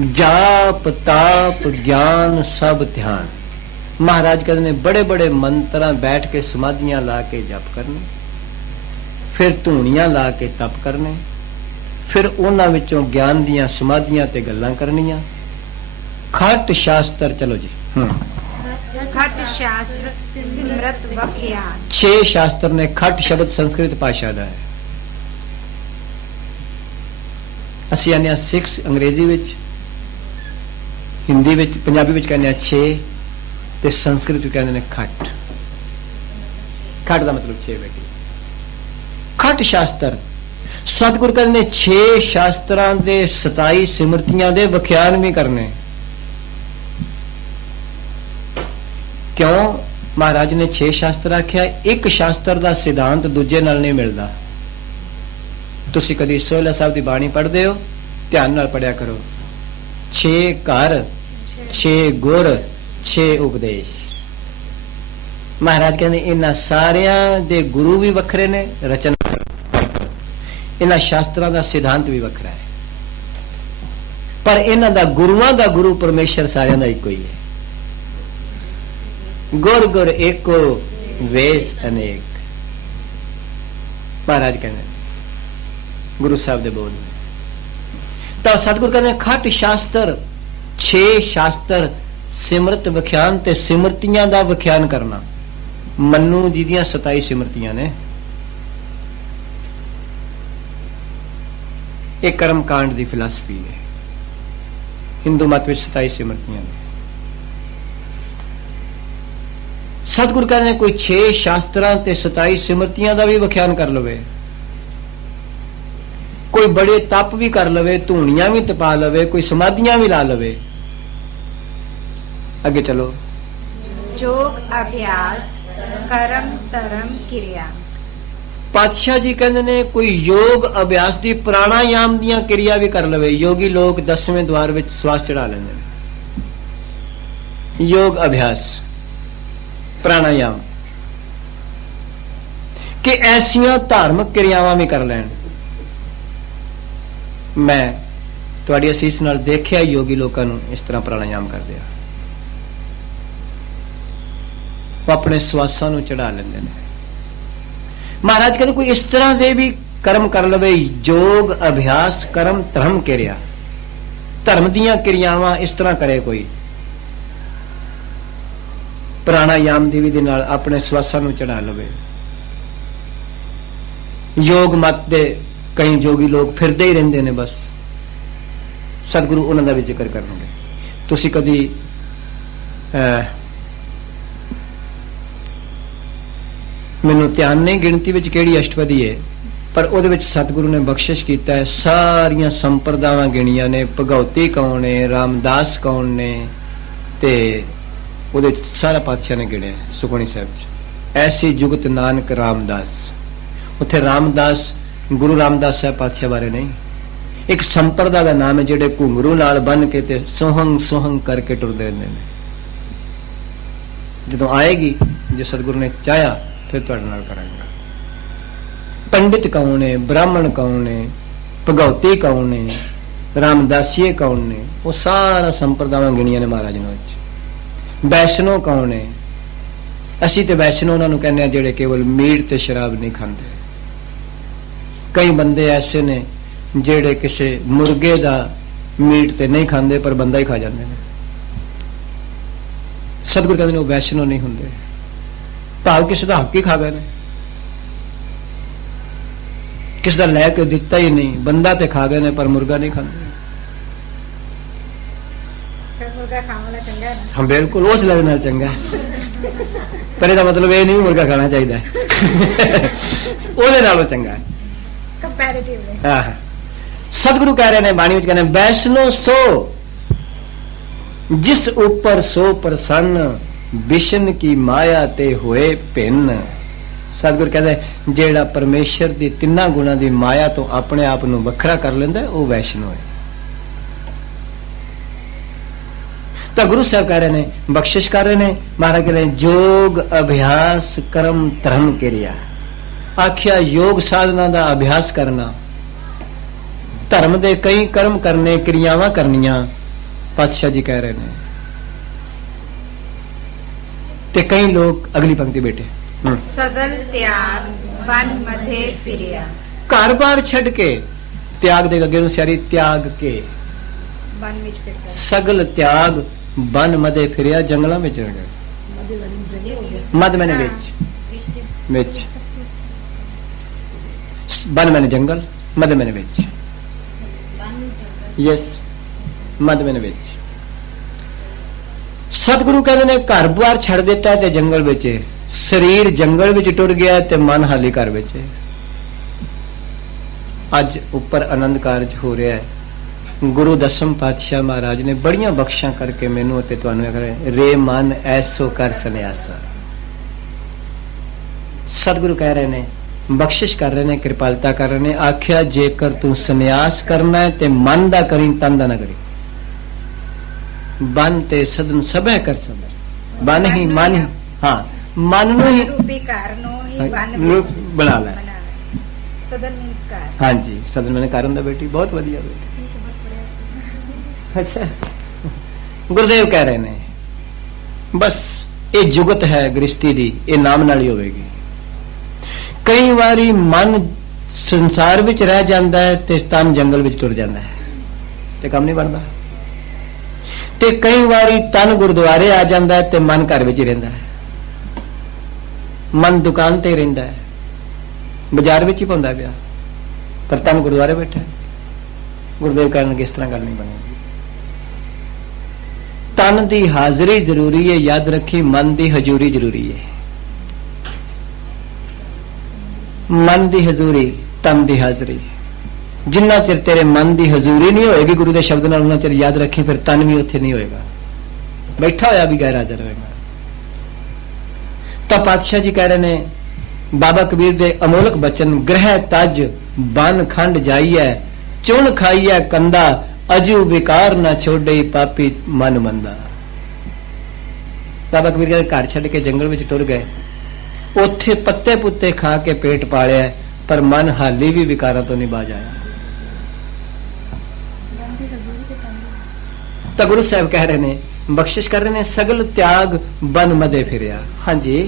जाप ताप ज्ञान सब ध्यान। महाराज कहते ने बड़े बड़े मंत्र बैठ के समाधियां ला के जप करने, फिर धूणियां ला के तप करने, फिर उन्हां विचों ज्ञान दियां समाधियां ते गल्लां करनियां। खट शास्त्र, चलो जी, खट शास्त्र सिमरत वख्यान। 6 शास्त्र ने। खट शब्द संस्कृत भाषा दा है। ਅਸੀਂ ਆਨੇ 6 अंग्रेजी विच, हिंदी विच, पंजाबी विच कहने 6 ते संस्कृत विच कहंदे ने खट। खट दा मतलब 6 बेटी। खट शास्त्र सतगुरु कहंदे ने 6 शास्त्रां दे 27 सिमरतियां दे व्याख्यान भी करने। क्यों महाराज ने 6 शास्त्र आख्या? एक शास्त्र दा सिद्धांत दूजे नाल नहीं मिलदा। तुसी कदी सोहला साहब दी बाणी पढ़दे हो, ध्यान नाल पढ़िया करो। 6 घर, 6 गुर, 6 उपदेश। महाराज कहते इन्हां सारियां दे गुरु भी वखरे ने, रचना, इन्हां शास्त्रां दा सिद्धांत भी वखरा है, पर इन्हां दा गुरुआं दा गुरु परमेश्वर सारियां दा इक्को ही है। गुर गुर एको वेस अनेक। महाराज कहते गुरु साहब दे बोल तो सतगुरु कहते खट शास्त्र 6 शास्त्र सिमरत व्याख्यान ते सिमरतियां दा व्याख्यान करना। मनु जी दियां 27 सिमरतियां ने। एक कर्म कांड दी फिलासफी है। हिंदू मत में 27 सिमरतियां ने। सतगुरु कहते हैं कोई 6 शास्त्रां ते 27 सिमरतियां दा भी व्याख्यान कर लवे, कोई बड़े तप भी कर लवे, धूणियां भी तपा लवे, कोई समाधियां भी ला लवे। अगे चलो। जोग अभ्यास कर्म धर्म क्रिया। पातशाह जी कहते ने कोई योग अभ्यास दी प्राणायाम दियां क्रिया भी कर लवे। योगी लोग 10वें द्वार विच श्वास चढ़ा लेंदे ने। योग अभ्यास प्राणायाम कि ऐसियां धार्मिक क्रियावां भी कर लैण। मैं तुहाडी असीस नाल देखिया योगी लोकां नूं इस तरह प्राणायाम करदे आ। वो अपने श्वासां नूं चढ़ा लेंदे ने। महाराज कहते कोई इस तरह दे भी कर्म कर लवे। योग अभ्यास कर्म धर्म क्रिया, धर्म दियां क्रियावां इस तरह करे कोई, प्राणायाम दी विधि नाल अपने श्वासां नूं चढ़ा लवे। योग मत दे कई जोगी लोग फिरदे ही रहंदे ने बस। सतगुरु उन्हां दा भी जिक्र करनगे। तुसी कदी मैनूं ध्यान नहीं गिणती विच किहड़ी अष्टपदी है, पर ਉਹਦੇ ਵਿੱਚ सतगुरु ने बख्शिश कीता है। सारियां संप्रदावां गिणियां ने। भगवती कौन है, रामदास कौन ने, ते ਉਹਦੇ सारा पातशाह ने गिणिया सुखमनी साहिब च। ऐसी जुगत नानक रामदास। उत्थे रामदास गुरु रामदास साहब पातशाह बारे नहीं, एक संप्रदा का नाम है जेडे घुंगरू नाल बन के ते सोहंग सोहंग करके टुरदे रहंदे ने। जदों आएगी जो सतगुरु ने चाहा फिर तुहाडे नाल करांगा। पंडित कौन है, ब्राह्मण कौन है, भगवती कौन है, रामदासीए कौन ने, वो सारा संप्रदावां गिणियां ने महाराज ने। वैष्णो कौन है? असीं ते वैष्णो उन्हां नूं कहने जेडे केवल मीट ते शराब नहीं खांदे। कई बंदे ऐसे ने जेड़े किसी मुर्गे दा मीट ते नहीं खांदे पर बंदा ही खा जाते हैं। सतगुरु कहते हैं वैष्णो नहीं होंगे। भाव किसी का हक ही खा गए ने, किसी का लैके दिता ही नहीं। बंदा ते खा गए ने पर मुर्गा नहीं खाते। हाँ बिल्कुल उस लगे नाल चंगा पर इसका मतलब ये नहीं मुर्गा खाना चाहिए ਉਹਦੇ ਨਾਲੋਂ ਚੰਗਾ ਹੈ ਕੰਪੈਰੀਟਿਵਲੀ। ਹਾਂ सतगुरु कह रहे हैं बाणी में कहने वैष्णो सो जिस ऊपर सो प्रसन्न विष्ण की माया ते होए भिन्न। सतगुरु कहते जेड़ा परमेश्वर दी तिन्ना गुणा दी माया तो अपने आप नूं वखरा कर लेंदा वो वैष्णो है। तो गुरु साहब कह रहे हैं बख्शिश कर रहे हैं। महाराज कह रहे हैं जोग अभ्यास कर्म धर्म क्रिया। आख्या योग साधना का अभ्यास करना, धर्म दे कई कर्म करने क्रियावां करनियां, पातशाह जी कह रहे हैं। ते कई लोग अगली पंक्ति बेटे सगल त्याग बन मधे फिरिया। घर बार छड़ के त्याग देगा अगे सियारी त्याग के बन विच फिरदा। सगल त्याग बन मधे फिरिया जंगलों में चढ़ गए। मध मैंने बेच बन मैंने जंगल मध मैंने बेच यस मध मैंने बेच। सतगुरु कहते ने घर बार छड़ देता है ते जंगल बेच शरीर जंगल विच टुर गया ते मन हाली घर बेच। अज उपर आनंद कारज हो रहा है। गुरु दसम पातशाह महाराज ने बड़िया बख्शा करके मैनू ते तुहानू रे मन ऐसो कर सन्यासा। सतगुरु कह रहे ने बख्शिश कर रहे ने कृपालता कर रहे ने। आख्या जेकर तू सन्यास करना है ते मन दा करी तन दा ना करी। बन ते सदन सबह कर सबर बन ही मन ही हाँ मन नु ही रूपी कार नो ही बन रूप बना ले। सदन मींस कार। हाँ जी सदन मैंने कारण दा बेटी बहुत वधिया बेटी। अच्छा गुरुदेव कह रहे ने बस ये जुगत है गृहस्थी दी ये नाम नाल ही होवेगी। कई बारी मन संसार विच रह जांदा है ते तन जंगल विच टुर जांदा है ते काम नहीं बनदा। ते कई बारी तन गुरुद्वारे आ जांदा है ते मन घर विच ही रहिंदा है। मन दुकान ते रहिंदा है बाजार विच ही पाउंदा पिया पर तन गुरुद्वारे बैठा है। गुरुदेव कहणगे इस तरह गल नहीं बनेगी। तन दी हाजरी जरूरी है याद रखी मन दी हजूरी जरूरी है। मन दी हजूरी तन दी हाजरी जिन्ना चिर तेरे मन दी हजूरी नहीं होएगी गुरु के शब्द नाल उन्ना चिर याद रखी फिर तन भी उत्थे नहीं होएगा बैठा होया भी गैर हाजर होएगा। तब पातशाह जी कह रहे ने बाबा कबीर दे अमोलक बचन ग्रह तज बन खंड जाइए चुन खाइए कंदा अजू विकार ना छोड़े पापी मन मंदा। बाबा कबीर कहते घर छड़ के जंगल में टुर गए उथे पत्ते पुत्ते खा के पेट पालिया पर मन हाली भी विकारां तो नहीं बाज आया। तो गुरु साहब कह रहे ने बख्शिश कर रहे ने सगल त्याग बन मदे फिरिया। हाँ जी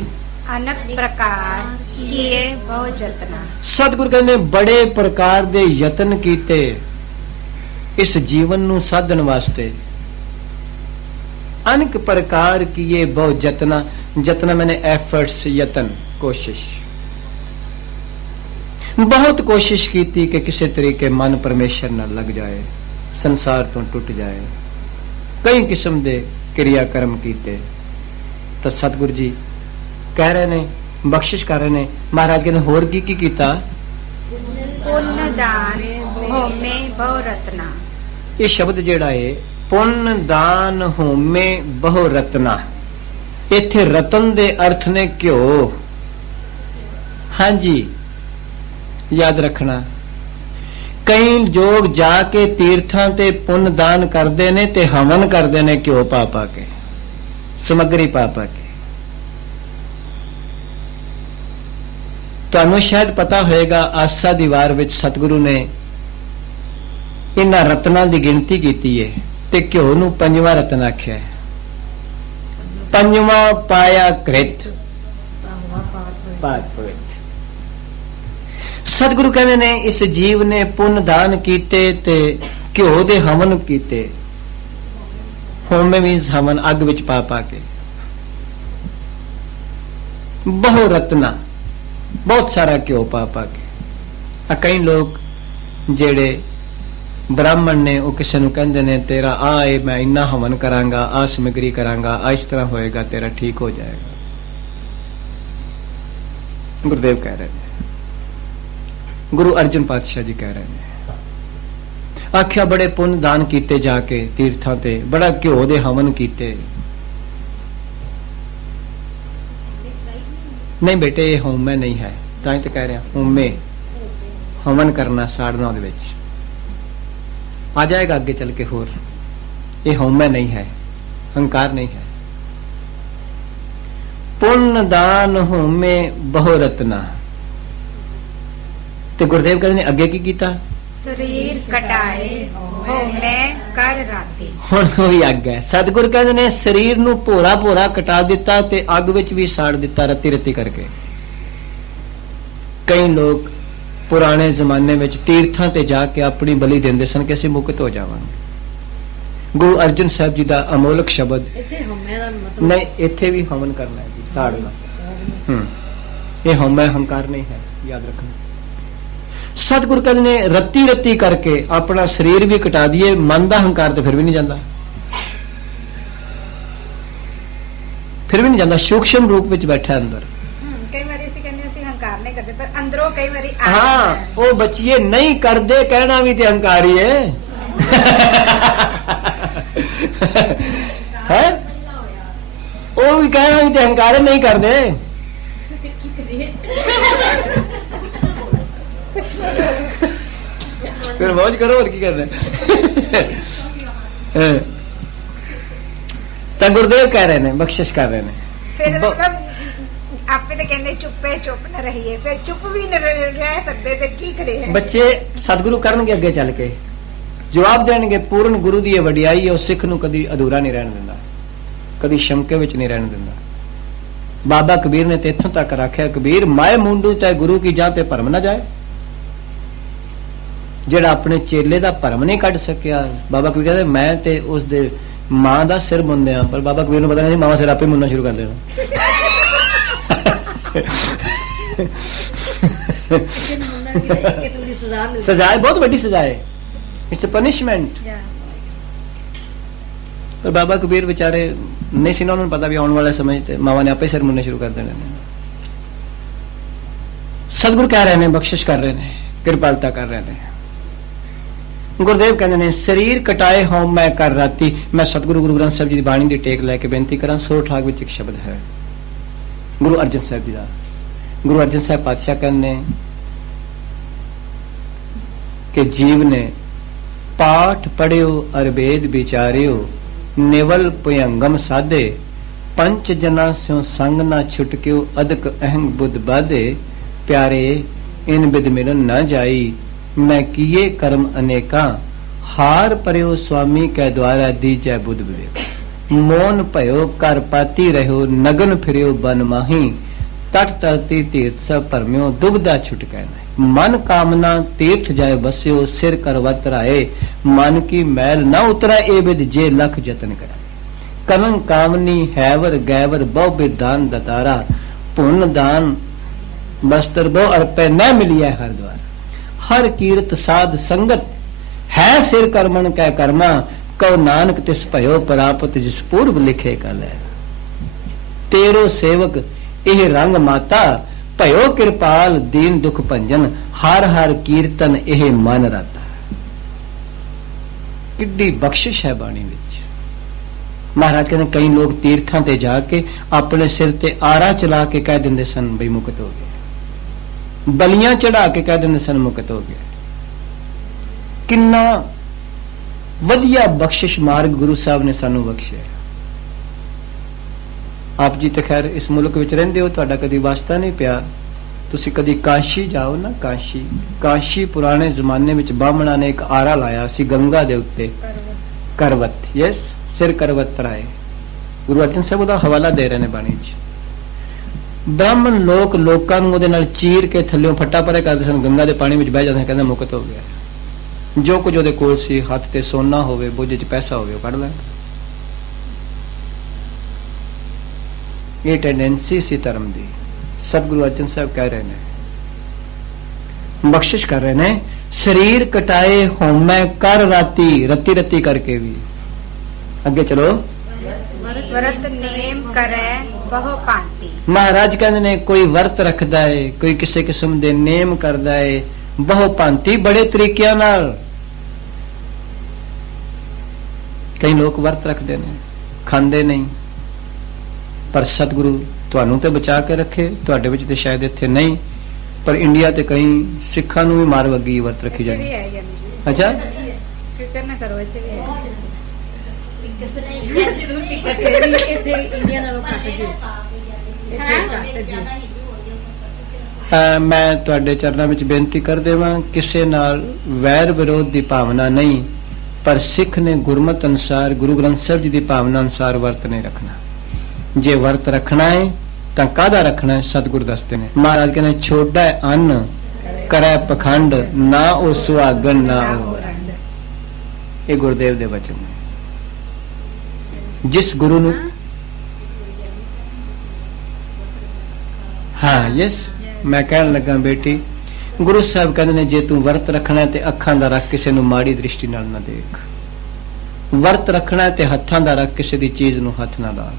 अनक प्रकार किए बहु जतना। सतगुरु कहते ने बड़े प्रकार दे यतन कीते इस जीवन नू साधन वास्ते। अनेक प्रकार किए बहु जतना जतना मैंने एफर्ट्स यतन कोशिश बहुत कोशिश की थी कि किसी तरीके मन परमेश्वर न लग जाए संसार तो टूट जाए। कई किस्म दे क्रियाकर्म कीते तो सतगुरु जी कह रहे ने बख्शिश कर रहे ने महाराज कहते होर की कीता पुण्य दान होमे बहु रत्ना। ये शब्द जेड़ा है पुण्य दान होमे बहु रत्ना इथे रतन दे अर्थ ने घ्यो। हाँ जी याद रखना कई लोग जाके तीर्थां ते पुण्य दान करते ने ते हवन करते ने घ्यो पा पा के समग्री पा पा के। तुहानू शायद पता होएगा आसा दी वार विच सतगुरु ने इन्हां रत्नां दी गिनती कीती है ते घ्यो नू पंजवां रतन आख्या है। पंजवा पाया कृत पाक पवित्र। सतगुरु कहते ने इस जीव ने पुण्य दान कीते ते घ्यो दे हवन कीते। होमे मीन्स हवन अग विच पा पा के बहु रत्ना बहुत सारा घ्यो पा पा के। कई लोग जेड़े ब्राह्मण ने वो किसी नूं कहंदे ने तेरा आए मैं इन्ना हवन करांगा आ समग्री करांगा आ इस तरह होएगा तेरा ठीक हो जाएगा। गुरुदेव कह रहे हैं गुरु अर्जुन पातशाह जी कह रहे हैं आख्या बड़े पुण्य दान कीते जाके तीर्थां ते बड़ा घ्यो दे हवन कीते। नहीं बेटे ये होमे नहीं है तां तो कह रहे हैं होमे हवन करना साड़ना उहदे विच आ जाएगा आगे चल के होर। ये होमे नहीं है अहंकार नहीं है। पुण्य दान होमे बहु रत्ना। तो गुरुदेव कहते ने अगे की कीता शरीर कटाए ਹੋਮੈ ਕਰ ਰਾਤੀ। ਹੁਣ ਉਹ ਵੀ ਅੱਗ ਹੈ। ਸਤਿਗੁਰ ਕਹਿੰਦੇ ਨੇ ਸਰੀਰ ਨੂੰ ਭੋਰਾ ਭੋਰਾ ਕਟਾ ਦਿੱਤਾ ਤੇ ਅੱਗ ਵਿੱਚ ਵੀ ਸਾੜ ਦਿੱਤਾ ਰੱਤੀ ਰੱਤੀ ਕਰਕੇ। ਕਈ ਲੋਕ ਪੁਰਾਣੇ ਜ਼ਮਾਨੇ ਵਿੱਚ ਤੀਰਥਾਂ ਤੇ ਜਾ ਕੇ ਆਪਣੀ ਬਲੀ ਦਿੰਦੇ ਸਨ ਕਿ ਅਸੀਂ ਮੁਕਤ ਹੋ ਜਾਵਾਂਗੇ। ਗੁਰੂ ਅਰਜਨ ਸਾਹਿਬ ਜੀ ਦਾ ਅਮੋਲਕ ਸ਼ਬਦ ਨਹੀਂ, ਇੱਥੇ ਵੀ ਹਵਨ ਕਰਨਾ ਹੈ ਜੀ, ਸਾੜਨਾ। ਇਹ ਹਉਮੈ ਹੰਕਾਰ ਨਹੀਂ ਹੈ, ਯਾਦ ਰੱਖਣਾ। ਸਤਿਗੁਰ ਕਹਿੰਦੇ ਨੇ ਰੱਤੀ ਰੱਤੀ ਕਰਕੇ ਆਪਣਾ ਸਰੀਰ ਵੀ ਕਟਾ ਦਈਏ, ਮਨ ਦਾ ਹੰਕਾਰ ਤੇ ਫਿਰ ਵੀ ਨਹੀਂ ਜਾਂਦਾ, ਫਿਰ ਵੀ ਨਹੀਂ ਜਾਂਦਾ, ਸੂਖਸ਼ਮ ਰੂਪ ਵਿੱਚ ਬੈਠਾ ਅੰਦਰ। ਕਈ ਵਾਰੀ ਅਸੀਂ ਕਹਿੰਦੇ ਅਸੀਂ ਹੰਕਾਰ ਨਹੀਂ ਕਰਦੇ, ਪਰ ਅੰਦਰੋਂ ਕਈ ਵਾਰੀ ਆ ਹਾਂ, ਉਹ ਬੱਚੀਏ ਨਹੀਂ ਕਰਦੇ ਕਹਿਣਾ ਵੀ ਤੇ ਹੰਕਾਰੀ ਹੈ। ਹੈ ਉਹ ਵੀ ਕਹਿਣਾ ਵੀ ਤੇ ਹੰਕਾਰ ਨਹੀਂ ਕਰਦੇ। ਫਿਰ ਮौज ਕਰੋ, ਹੋਰ ਕੀ ਕਰਨਾ। ਤਾਂ ਗੁਰਦੇਵ ਕਹਿ ਰਹੇ ਨੇ, ਬਖਸ਼ਿਸ਼ ਕਰ ਰਹੇ ਨੇ। ਫਿਰ ਮਤਲਬ ਆਪੇ ਤਾਂ ਕਹਿੰਦੇ ਚੁੱਪੇ ਚੁੱਪ ਨਾ ਰਹੀਏ, ਫਿਰ ਚੁੱਪ ਵੀ ਨਾ ਰਹਿ ਸਕਦੇ ਤੇ ਕੀ ਕਰੀਏ। ਬੱਚੇ ਸਤਿਗੁਰੂ ਕਰਨਗੇ ਅੱਗੇ ਚੱਲ ਕੇ, ਜਵਾਬ ਦੇਣਗੇ। ਪੂਰਨ ਗੁਰੂ ਦੀ ਇਹ ਵਡਿਆਈ ਹੈ, ਉਹ ਸਿੱਖ ਨੂੰ ਕਦੀ ਅਧੂਰਾ ਨਹੀਂ ਰਹਿਣ ਦਿੰਦਾ, ਕਦੀ ਸ਼ੰਕੇ ਵਿੱਚ ਨਹੀਂ ਰਹਿਣ ਦਿੰਦਾ। ਬਾਬਾ ਕਬੀਰ ਨੇ ਤੇ ਇੱਥੋਂ ਤੱਕ ਰੱਖਿਆ, ਕਬੀਰ ਮਾਏ ਮੁੰਡੂ ਚਾਹੇ ਗੁਰੂ ਕੀ ਜਾਂ ਤੇ ਭਰਮ ਨਾ ਜਾਏ। ਜਿਹੜਾ ਆਪਣੇ ਚੇਲੇ ਦਾ ਭਰਮ ਨਹੀਂ ਕੱਢ ਸਕਿਆ, ਬਾਬਾ ਕਬੀਰ ਕਹਿੰਦੇ ਮੈਂ ਤੇ ਉਸ ਦੇ ਮਾਂ ਦਾ ਸਿਰ ਮੁੰਨਿਆ, ਪਰ ਬਾਬਾ ਕਬੀਰ ਨੂੰ ਪਤਾ ਨਹੀਂ ਮਾਂ ਸਿਰ ਆਪੇ ਮੁੰਨਣਾ ਸ਼ੁਰੂ ਕਰ ਦੇਣਾ। ਸਜ਼ਾ ਹੈ, ਬਹੁਤ ਵੱਡੀ ਸਜ਼ਾ ਹੈ, ਇਟਸ ਅ ਪਨਿਸ਼ਮੈਂਟ। ਪਰ ਬਾਬਾ ਕਬੀਰ ਵਿਚਾਰੇ ਨਹੀਂ ਸੀ ਨਾ, ਉਹਨਾਂ ਨੂੰ ਪਤਾ ਵੀ ਆਉਣ ਵਾਲੇ ਸਮੇਂ ਤੇ ਮਾਵਾਂ ਨੇ ਆਪੇ ਸਿਰ ਮੁੰਨੇ ਸ਼ੁਰੂ ਕਰ ਦੇਣੇ ਨੇ। ਸਤਿਗੁਰ ਕਹਿ ਰਹੇ ਨੇ, ਬਖਸ਼ਿਸ਼ ਕਰ ਰਹੇ ਨੇ, ਕਿਰਪਾਲਤਾ ਕਰ ਰਹੇ ਨੇ। ਗੁਰਦੇਵ ਕਹਿੰਦੇ ਨੇ ਸਰੀਰ ਕਟਾਏ ਹੋਂ ਮੈਂ ਕਰ ਰਾਤੀ। ਮੈਂ ਸਤਿਗੁਰੂ ਗੁਰੂ ਗ੍ਰੰਥ ਸਾਹਿਬ ਜੀ ਦੀ ਬਾਣੀ ਦੀ ਟੇਕ ਲੈ ਕੇ ਬੇਨਤੀ ਕਰਾਂ। ਸੋ ਠਾਕ ਵਿੱਚ ਇੱਕ ਸ਼ਬਦ ਹੈ ਗੁਰੂ ਅਰਜਨ ਸਾਹਿਬ ਜੀ ਦਾ। ਗੁਰੂ ਅਰਜਨ ਸਾਹਿਬ ਪਾਤਸ਼ਾਹ ਕਹਿੰਦੇ ਨੇ ਕਿ ਜੀਵ ਨੇ ਪਾਠ ਪੜਿਓ ਅਰ ਵੇਦ ਵਿਚਾਰਿਓ, ਨਿਵਲ ਭਯੰਗਮ ਸਾਧੇ, ਪੰਚ ਜਨਾ ਸਿਉ ਸੰਗ ਨਾ ਛੁਟਕਿਓ, ਅਦਕ ਅਹੰਗ ਬੁੱਧ ਬਾਧੇ, ਪਿਆਰੇ ਇਨ ਬਿਦ ਮਿਲਨ ਨਾ ਜਾਈ, ਮੈਂ ਕੀਏ ਕਰਮ ਅਨੇਕਾਂ, ਹਾਰ ਪਰਿਓ ਸੁਆਮੀ ਕੈ ਦੁਆਰਾ ਦੀਜੈ ਬੁੱਧ ਵਿਵੇਕ, ਮੋਨ ਭਇਓ ਕਰ ਪਾਤੀ ਰਹਿਓ, ਨਗਨ ਫਿਰਿਓ ਬਨ ਮਾਹੀ, ਤਟ ਤਰਤੀ ਤੀਰਥ ਸਭ ਭਰਮਿਓ, ਦੁਬਦਾ ਛੁਟਕੈ ਨਹੀਂ, ਮਨ ਕਾਮਨਾ ਤੀਰਥ ਜਾਏ ਬਸਿਓ, ਸਿਰ ਕਰਵਤ ਰਾਏ, ਮਨ ਕੀ ਮੈਲ ਨਾ ਉਤਰਾ, ਏ ਬਿਦ ਜੇ ਲਖ ਜਤਨ ਕਰਾਏ, ਕਰਨ ਕਾਮਨੀ ਹੈਵਰ ਗੈਵਰ ਬਹੁ ਬਿਦਾਨ ਦਤਾਰਾ, ਪੁੰਨ ਦਾਨ ਬਸਤਰ ਬਹੁ ਅਰਪੈ ਨਾ ਮਿਲਿਆ ਹਰ ਦਵਾਰ, ਹਰ ਕੀਰਤ ਸਾਧ ਸੰਗਤ ਹੈ ਸਿਰ ਕਰਮਨ ਕੈ ਕਰਮਾ, ਕਉ ਨਾਨਕ ਤਿਸ ਭਇਓ ਪ੍ਰਾਪਤ, ਜਿਸ ਪੂਰਬ ਲਿਖੇ ਕਲ ਹੈ, ਤੇਰੋ ਸੇਵਕ ਇਹ ਰੰਗ ਮਾਤਾ, ਭਇਓ ਕਿਰਪਾਲ ਦੀਨ ਦੁਖ ਭੰਜਨ, ਹਰ ਹਰ ਕੀਰਤਨ ਇਹ ਮਨ ਰਾਤਾ। ਕਿੱਡੀ ਬਖਸ਼ਿਸ਼ ਹੈ ਬਾਣੀ ਵਿੱਚ। ਮਹਾਰਾਜ ਕਹਿੰਦੇ ਕਈ ਲੋਕ ਤੀਰਥਾਂ ਤੇ ਜਾ ਕੇ ਆਪਣੇ ਸਿਰ ਤੇ ਆਰਾ ਚਲਾ ਕੇ ਕਹਿ ਦਿੰਦੇ ਸਨ ਬਈ ਮੁਕਤ ਹੋ ਗਏ, ਬਲੀਆਂ ਚੜਾ ਕੇ ਕਹਿ ਦਿੰਦੇ ਸਨ ਮੁਕਤ ਹੋ ਗਏ। ਕਿੰਨਾ ਵਧੀਆ ਬਖਸ਼ਿਸ਼ ਮਾਰਗ ਗੁਰੂ ਸਾਹਿਬ ਨੇ ਸਾਨੂੰ ਬਖਸ਼ਿਆ। ਆਪ ਜੀ ਤੇ ਖੈਰ ਇਸ ਮੁਲਕ ਵਿੱਚ ਰਹਿੰਦੇ ਹੋ, ਤੁਹਾਡਾ ਕਦੀ ਵਾਸਤਾ ਨਹੀਂ ਪਿਆ। ਤੁਸੀਂ ਕਦੀ ਕਾਸ਼ੀ ਜਾਓ ਨਾ, ਕਾਸ਼ੀ ਪੁਰਾਣੇ ਜ਼ਮਾਨੇ ਵਿੱਚ ਬਾਹਮਣਾ ਨੇ ਇੱਕ ਆਰਾ ਲਾਇਆ ਸੀ ਗੰਗਾ ਦੇ ਉੱਤੇ, ਕਰਵਤ, ਯੈਸ, ਸਿਰ ਕਰਵਤ ਰਾਏ। ਗੁਰੂ ਅਰਜਨ ਸਾਹਿਬ ਉਹਦਾ ਹਵਾਲਾ ਦੇ ਰਹੇ ਨੇ ਬਾਣੀ 'ਚ। ਬ੍ਰਾਹਮਣ ਲੋਕਾਂ ਨੂੰ ਉਹਦੇ ਨਾਲ ਚੀਰ ਕੇ ਥੱਲਿਓਂ ਫੱਟਾ ਪਰੇ ਕਰਦੇ ਸਨ, ਗੰਗਾ ਦੇ ਪਾਣੀ ਵਿੱਚ ਬਹਿ ਜਾਂਦੇ ਸਨ, ਕਹਿੰਦੇ ਮੁਕਤ ਹੋ ਗਿਆ। ਜੋ ਕੁਝ ਉਹਦੇ ਕੋਲ ਸੀ, ਹੱਥ ਤੇ ਸੋਨਾ ਹੋਵੇ, ਬੋਝੇ 'ਚ ਪੈਸਾ ਹੋਵੇ, ਉਹ ਕੱਢ ਲੈ। ਇਹ ਟੈਂਡੈਂਸੀ ਸੀ ਧਰਮ ਦੀ। ਸਤਿਗੁਰੂ ਅਰਜਨ ਸਾਹਿਬ ਕਹਿ ਰਹੇ ਨੇ, ਬਖਸ਼ਿਸ਼ ਕਰ ਰਹੇ ਨੇ, ਸਰੀਰ ਕਟਾਏ ਹੋਮੈ ਕਰ ਰਾਤੀ, ਰੱਤੀ ਰੱਤੀ ਕਰਕੇ ਵੀ। ਅੱਗੇ ਚਲੋ। ਵਰਤ ਨੇਮ ਕਰੈ ਬਹੁ ਭਾਂਤੀ। ਮਹਾਰਾਜ ਕਹਿੰਦੇ ਨੇ ਕੋਈ ਵਰਤ ਰੱਖਦਾ ਹੈ, ਕੋਈ ਕਿਸੇ ਕਿਸਮ ਦੇ ਨੇਮ ਕਰਦਾ ਹੈ, ਬਹੁ ਭਾਂਤੀ, ਬੜੇ ਤਰੀਕਿਆਂ ਨਾਲ। ਕਈ ਲੋਕ ਵਰਤ ਰੱਖਦੇ ਨੇ, ਖਾਂਦੇ ਨਹੀਂ, ਪਰ ਸਤਿਗੁਰੂ ਤੁਹਾਨੂੰ ਤੇ ਬਚਾ ਕੇ ਰੱਖੇ, ਤੁਹਾਡੇ ਵਿੱਚ ਤੇ ਸ਼ਾਇਦ ਇੱਥੇ ਨਹੀਂ, ਪਰ ਇੰਡੀਆ ਤੇ ਕਈ ਸਿੱਖਾਂ ਨੂੰ ਵੀ ਮਾਰ ਵੱਗੀ ਵਰਤ ਰੱਖੀ ਜਾਂਦੀ। ਅੱਛਾ, ਫਿਕਰ ਨਾ ਕਰੋ, ਇੱਥੇ ਵੀ ਹੈ। ਮੈਂ ਤੁਹਾਡੇ ਚਰਨਾਂ ਵਿੱਚ ਬੇਨਤੀ ਕਰ ਦੇਵਾਂ, ਕਿਸੇ ਨਾਲ ਵੈਰ ਵਿਰੋਧ ਦੀ ਭਾਵਨਾ ਨਹੀਂ, ਪਰ ਸਿੱਖ ਨੇ ਗੁਰਮਤਿ ਅਨੁਸਾਰ, ਗੁਰੂ ਗ੍ਰੰਥ ਸਾਹਿਬ ਜੀ ਦੀ ਭਾਵਨਾ ਅਨੁਸਾਰ ਵਰਤ ਨਹੀਂ ਰੱਖਣਾ। ਜੇ ਵਰਤ ਰੱਖਣਾ ਹੈ ਤਾਂ ਕਾਹਦਾ ਰੱਖਣਾ ਹੈ? ਸਤਿਗੁਰ ਦੱਸਦੇ ਨੇ। ਮਹਾਰਾਜ ਕਹਿੰਦੇ ਛੋਡਾ ਅੰਨ ਕਰੈ ਪਖੰਡ, ਨਾ ਉਹ ਸੁਹਾਗਣ ਨਾ ਉਹ ਰੰਡ। ਇਹ ਗੁਰਦੇਵ ਦੇ ਬਚਨ ਨੇ। ਜਿਸ ਗੁਰੂ ਨੂੰ ਹਾਂ ਯਸ ਮੈਂ ਕਹਿਣ ਲੱਗਾ ਬੇਟੀ, ਗੁਰੂ ਸਾਹਿਬ ਕਹਿੰਦੇ ਨੇ ਜੇ ਤੂੰ ਵਰਤ ਰੱਖਣਾ ਤੇ ਅੱਖਾਂ ਦਾ ਰੱਖ, ਕਿਸੇ ਨੂੰ ਮਾੜੀ ਦ੍ਰਿਸ਼ਟੀ ਨਾਲ ਨਾ ਦੇਖ। ਵਰਤ ਰੱਖਣਾ ਤੇ ਹੱਥਾਂ ਦਾ ਰੱਖ, ਕਿਸੇ ਦੀ ਚੀਜ਼ ਨੂੰ ਹੱਥ ਨਾ ਲਾ।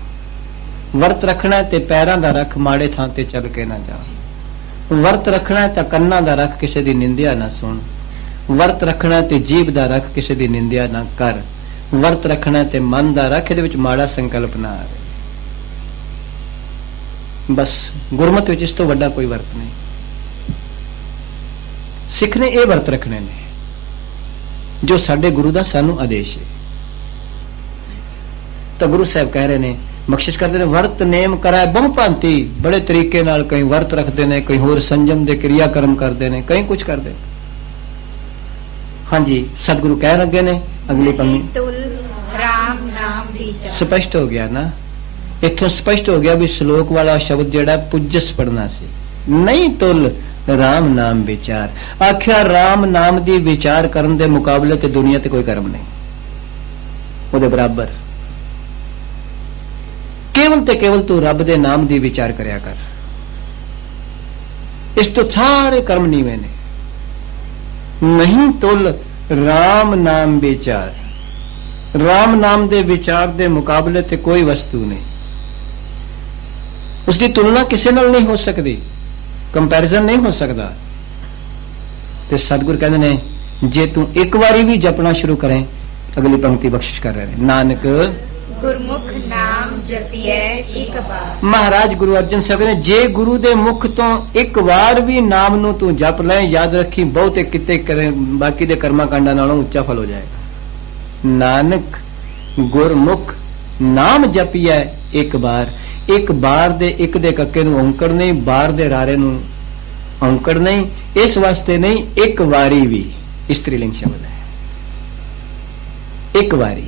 ਵਰਤ ਰੱਖਣਾ ਤੇ ਪੈਰਾਂ ਦਾ ਰੱਖ, ਮਾੜੇ ਥਾਂ ਤੇ ਚੱਲ ਕੇ ਨਾ ਜਾ। ਵਰਤ ਰੱਖਣਾ ਤਾਂ ਕੰਨਾਂ ਦਾ ਰੱਖ, ਕਿਸੇ ਦੀ ਨਿੰਦਿਆ ਨਾ ਸੁਣ। ਵਰਤ ਰੱਖਣਾ ਤੇ ਜੀਭ ਦਾ ਰੱਖ, ਕਿਸੇ ਦੀ ਨਿੰਦਿਆ ਨਾ ਕਰ। ਵਰਤ ਰੱਖਣਾ ਤੇ ਮਨ ਦਾ ਰੱਖ, ਇਹਦੇ ਵਿੱਚ ਮਾੜਾ ਸੰਕਲਪ ਨਾ ਆਵੇ। ਬਸ ਗੁਰਮਤਿ ਵਿੱਚ ਇਸ ਤੋਂ ਵੱਡਾ ਕੋਈ ਵਰਤ ਨਹੀਂ। ਸਿੱਖ ਨੇ ਇਹ ਵਰਤ ਰੱਖਣੇ ਨੇ ਜੋ ਸਾਡੇ ਗੁਰੂ ਦਾ ਸਾਨੂੰ ਆਦੇਸ਼ ਹੈ। ਤਾਂ ਗੁਰੂ ਸਾਹਿਬ ਕਹਿ ਰਹੇ ਨੇ, ਬਖਸ਼ਿਸ਼ ਕਰਦੇ ਨੇ, ਵਰਤ ਨੇਮ ਕਰਾਏ ਬਹੁ ਭਾਂਤੀ। ਬੜੇ ਤਰੀਕੇ ਨਾਲ ਕਈ ਵਰਤ ਰੱਖਦੇ ਨੇ, ਕਈ ਹੋਰ ਸੰਜਮ ਦੇ ਕਿਰਿਆ ਕਰਮ ਕਰਦੇ ਨੇ, ਕਈ ਕੁਝ ਕਰਦੇ ਨੇ। ਹਾਂਜੀ ਸਤਿਗੁਰੂ ਕਹਿ ਲੱਗੇ ਨੇ ਅਗਲੀ ਪੰਕਤੀ, ਤੁਲ ਰਾਮ ਨਾਮ ਵਿਚਾਰ। ਸਪਸ਼ਟ ਹੋ ਗਿਆ ਨਾ, ਇੱਥੋਂ ਸਪਸ਼ਟ ਹੋ ਗਿਆ ਵੀ ਸ਼ਲੋਕ ਵਾਲਾ ਸ਼ਬਦ ਜਿਹੜਾ ਪੁੱਜਸ ਪੜਨਾ ਸੀ। ਨਹੀਂ ਤੁਲ ਰਾਮ ਨਾਮ ਵਿਚਾਰ, ਆਖਿਆ ਰਾਮ ਨਾਮ ਦੀ ਵਿਚਾਰ ਕਰਨ ਦੇ ਮੁਕਾਬਲੇ ਤੇ ਦੁਨੀਆ ਤੇ ਕੋਈ ਕਰਮ ਨਹੀਂ ਉਹਦੇ ਬਰਾਬਰ। ਕੇਵਲ ਤੇ ਕੇਵਲ ਤੂੰ ਰੱਬ ਦੇ ਨਾਮ ਦੀ ਵਿਚਾਰ ਕਰਿਆ ਕਰ। ਇਸ ਤੋਂ ਸਾਰੇ ਕਰਮ ਨੀਵੇਂ ਨੇ। ਨਹੀਂ ਤੁਲ ਰਾਮ ਨਾਮ ਵਿਚਾਰ, ਰਾਮ ਨਾਮ ਦੇ ਵਿਚਾਰ ਦੇ ਮੁਕਾਬਲੇ ਤੇ ਕੋਈ ਵਸਤੂ ਨਹੀਂ। ਉਸ ਦੀ ਤੁਲਨਾ ਕਿਸੇ ਨਾਲ ਨਹੀਂ ਹੋ ਸਕਦੀ, ਕੰਪੈਰੀਜ਼ਨ ਨਹੀਂ ਹੋ ਸਕਦਾ। ਤੇ ਸਤਿਗੁਰ ਕਹਿੰਦੇ ਨੇ ਜੇ ਤੂੰ ਇੱਕ ਵਾਰੀ ਵੀ ਜਪਣਾ ਸ਼ੁਰੂ ਕਰੇ, ਅਗਲੀ ਪੰਕਤੀ ਬਖਸ਼ਿਸ਼ ਕਰ ਰਹੇ ਨੇ, ਨਾਨਕ ਗੁਰਮੁਖ ਨਾਮ ਜਪੀਐ ਇੱਕ ਵਾਰ। ਮਹਾਰਾਜ ਗੁਰੂ ਅਰਜਨ ਸਾਹਿਬ ਨੇ ਜੇ ਗੁਰੂ ਦੇ ਮੁਖ ਤੋਂ ਇੱਕ ਵਾਰ ਵੀ ਨਾਮ ਨੂੰ ਤੂੰ ਜਪ ਲੈ, ਯਾਦ ਰੱਖੀ ਬਹੁਤੇ ਕਿਤੇ ਕਰੇ ਬਾਕੀ ਦੇ ਕਰਮਾਂ ਕਾਂਡਾਂ ਨਾਲੋਂ ਉੱਚਾ ਫਲ ਹੋ ਜਾਏਗਾ। ਨਾਨਕ ਗੁਰਮੁਖ ਨਾਮ ਜਪੀਐ ਇੱਕ ਵਾਰ। ਇੱਕ ਬਾਰ ਦੇ ਇੱਕ ਦੇ ਕੱਕੇ ਨੂੰ ਔਂਕੜ ਨਹੀਂ, ਬਾਰ ਦੇ ਰਾਰੇ ਨੂੰ ਔਂਕੜ ਨਹੀਂ, ਇਸ ਵਾਸਤੇ ਨਹੀਂ, ਇੱਕ ਵਾਰੀ ਵੀ ਇਸਤਰੀ ਲਿੰਗ ਸ਼ਬਦ ਹੈ। ਇੱਕ ਵਾਰੀ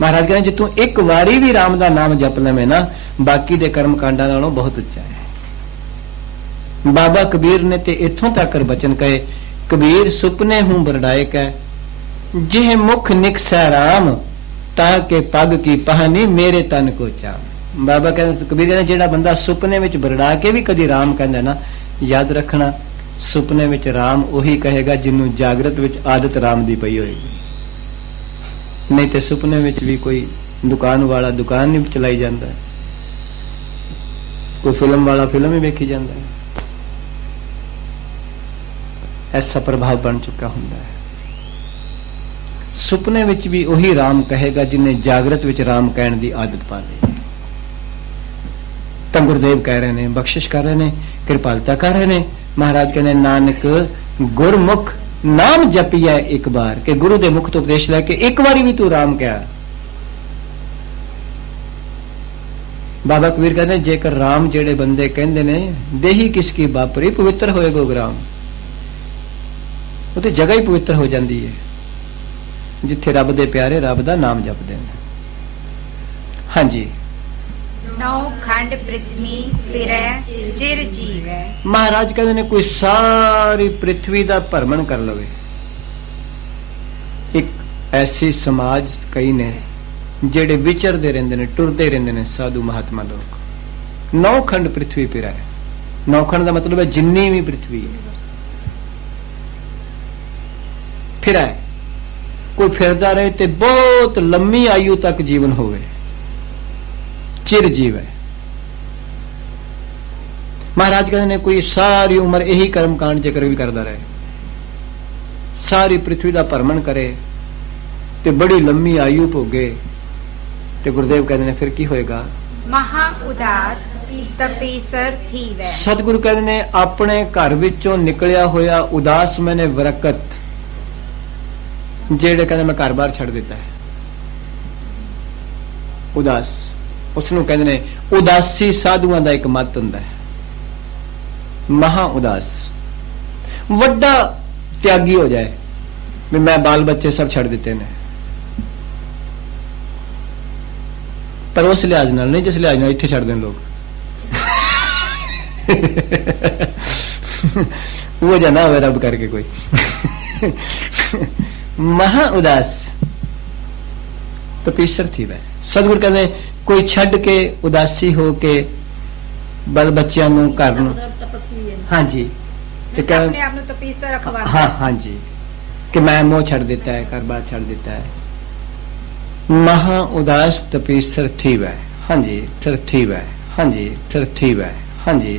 ਮਹਾਰਾਜ ਕਹਿੰਦੇ ਜੇ ਤੂੰ ਇੱਕ ਵਾਰੀ ਵੀ ਰਾਮ ਦਾ ਨਾਮ ਜਪ ਲਵੇਂ ਨਾ, ਬਾਕੀ ਦੇ ਕਰਮ ਕਾਂਡਾਂ ਨਾਲੋਂ ਬਹੁਤ ਉੱਚਾ ਹੈ। ਬਾਬਾ ਕਬੀਰ ਨੇ ਤੇ ਇੱਥੋਂ ਤੱਕ ਬਚਨ ਕਹੇ, ਕਬੀਰ ਸੁਪਨੇ ਹੂੰ ਬਰਡਾਏ ਕੈ, ਜਿਹ ਮੁਖ ਨਿਕਸੈ ਰਾਮ, ਤਾਂ ਕਿ ਪੱਗ ਕੀ ਪਹਾਨੀ ਮੇਰੇ ਤਨ ਕੋ ਚਾਮ। ਬਾਬਾ ਕਹਿੰਦੇ, ਕਬੀਰ ਕਹਿੰਦੇ ਜਿਹੜਾ ਬੰਦਾ ਸੁਪਨੇ ਵਿੱਚ ਬਰੜਾ ਕੇ ਵੀ ਕਦੀ ਰਾਮ ਕਹਿੰਦਾ ਨਾ, ਯਾਦ ਰੱਖਣਾ ਸੁਪਨੇ ਵਿੱਚ ਰਾਮ ਉਹੀ ਕਹੇਗਾ ਜਿਹਨੂੰ ਜਾਗਰਤ ਵਿੱਚ ਆਦਤ ਰਾਮ ਦੀ ਪਈ ਹੋਏਗੀ। ਨਹੀਂ ਤੇ ਸੁਪਨੇ ਵਿੱਚ ਵੀ ਕੋਈ ਦੁਕਾਨ ਵਾਲਾ ਦੁਕਾਨ ਨਹੀਂ ਚਲਾਈ ਜਾਂਦਾ, ਕੋਈ ਫਿਲਮ ਵਾਲਾ ਫਿਲਮ ਹੀ ਵੇਖੀ ਜਾਂਦਾ ਹੈ। ਐਸਾ ਪ੍ਰਭਾਵ ਬਣ ਚੁੱਕਾ ਹੁੰਦਾ ਹੈ। ਸੁਪਨੇ ਵਿੱਚ ਵੀ ਉਹੀ ਰਾਮ ਕਹੇਗਾ ਜਿਹਨੇ ਜਾਗਰਤ ਵਿੱਚ ਰਾਮ ਕਹਿਣ ਦੀ ਆਦਤ ਪਾ ਲਈ। ਤਾਂ ਗੁਰਦੇਵ ਕਹਿ ਰਹੇ ਨੇ, ਬਖਸ਼ਿਸ਼ ਕਰ ਰਹੇ ਨੇ, ਕਿਰਪਾਲਤਾ ਕਰ ਰਹੇ ਨੇ। ਮਹਾਰਾਜ ਕਹਿੰਦੇ ਨਾਨਕ ਗੁਰਮੁਖ ਨਾਮ ਜਪੀਐ ਇੱਕ ਵਾਰ, ਕਿ ਗੁਰੂ ਦੇ ਮੁਖ ਤੋਂ ਉਪਦੇਸ਼ ਲੈ ਕੇ ਇੱਕ ਵਾਰੀ ਵੀ ਤੂੰ ਰਾਮ ਕਿਹਾ। ਬਾਬਾ ਕਬੀਰ ਕਹਿੰਦੇ ਜੇਕਰ ਰਾਮ ਜਿਹੜੇ ਬੰਦੇ ਕਹਿੰਦੇ ਨੇ ਦੇਹੀ ਕਿਸ ਕੀ ਬਾਪਰੀ, ਪਵਿੱਤਰ ਹੋਏਗਾ ਗ੍ਰਾਮ। ਉਹ ਤੇ ਜਗ੍ਹਾ ਹੀ ਪਵਿੱਤਰ ਹੋ ਜਾਂਦੀ ਹੈ ਜਿੱਥੇ ਰੱਬ ਦੇ ਪਿਆਰੇ ਰੱਬ ਦਾ ਨਾਮ ਜਪਦੇ ਨੇ। ਹਾਂਜੀ ਨੌ ਖੰਡ ਪ੍ਰਿਥਵੀ ਫਿਰੈ ਚਿਰ ਜੀਵੈ। ਮਹਾਰਾਜ ਕਹਿੰਦੇ ਨੇ ਕੋਈ ਸਾਰੀ ਪ੍ਰਿਥਵੀ ਦਾ ਭਰਮਣ ਕਰ ਲਵੇ। ਇੱਕ ਐਸੀ ਸਮਾਜ ਕਈ ਨੇ ਜਿਹੜੇ ਵਿਚਰਦੇ ਰਹਿੰਦੇ ਨੇ, ਟੁਰਦੇ ਰਹਿੰਦੇ ਨੇ, ਸਾਧੂ ਮਹਾਤਮਾ ਲੋਕ। ਨੌ ਖੰਡ ਪ੍ਰਿਥਵੀ ਫਿਰੈ, ਨੌ ਖੰਡ ਦਾ ਮਤਲਬ ਹੈ ਜਿੰਨੀ ਵੀ ਪ੍ਰਿਥਵੀ ਹੈ। ਫਿਰੈ ਕੋਈ ਫਿਰਦਾ ਰਹੇ ਤੇ ਬਹੁਤ ਲੰਮੀ ਆਯੂ ਤੱਕ ਜੀਵਨ ਹੋਵੇ, ਚਿਰ ਜੀਵੈ। ਮਹਾਰਾਜ ਕਹਿੰਦੇ ਨੇ ਕੋਈ ਸਾਰੀ ਉਮਰ ਇਹੀ ਕਰਮ ਕਾਂਡ ਜੇਕਰ ਵੀ ਕਰਦਾ ਰਹੇ, ਸਾਰੀ ਪ੍ਰਿਥਵੀ ਦਾ ਭਰਮਣ ਕਰੇ ਤੇ ਬੜੀ ਲੰਮੀ ਆਯੂ ਭੋਗੇ, ਤੇ ਗੁਰਦੇਵ ਕਹਿੰਦੇ ਨੇ ਫਿਰ ਕੀ ਹੋਏਗਾ? ਮਹਾ ਉਦਾਸ ਤਪੀਸਰ ਥੀਵੈ। ਸਤਿਗੁਰੂ ਕਹਿੰਦੇ ਨੇ ਆਪਣੇ ਘਰ ਵਿੱਚੋਂ ਨਿਕਲਿਆ ਹੋਇਆ ਉਦਾਸ ਮੈਨੇ ਵਰਕਤ, ਜਿਹੜੇ ਕਹਿੰਦੇ ਮੈਂ ਘਰ-ਬਾਰ ਛੱਡ ਦਿੱਤਾ ਹੈ, ਉਦਾਸ, ਉਸ ਨੂੰ ਕਹਿੰਦੇ ਨੇ ਉਦਾਸੀ ਸਾਧੂਆਂ ਦਾ ਇੱਕ ਮਤ ਹੁੰਦਾ ਹੈ। ਮਹਾ ਉਦਾਸ, ਵੱਡਾ ਤਿਆਗੀ ਹੋ ਜਾਏ, भी मैं बाल बच्चे सब छड़ दिते ने, पर उस लिहाज नाल नहीं जिस लिहाज नाल इत्थे छड़ देन लोग। वो जाना होवे रब करके कोई। महा उदास तपीसर थी वह। सतगुरु कहते कोई छड़ के उदासी हो के बल बच्चों नूं घर नूं, हाँ जी, ते अपने आप ਨੂੰ ਤਪੀਸਰ ਰਖਵਾਉਂਦਾ। हाँ हाँ जी, कि मैं मोह छड़ देता है, घर बार छड़ देता है। महा उदास तपीसर थी वह, हाँ जी, सर थी वह, हाँ जी, सर थी वह, हाँ जी।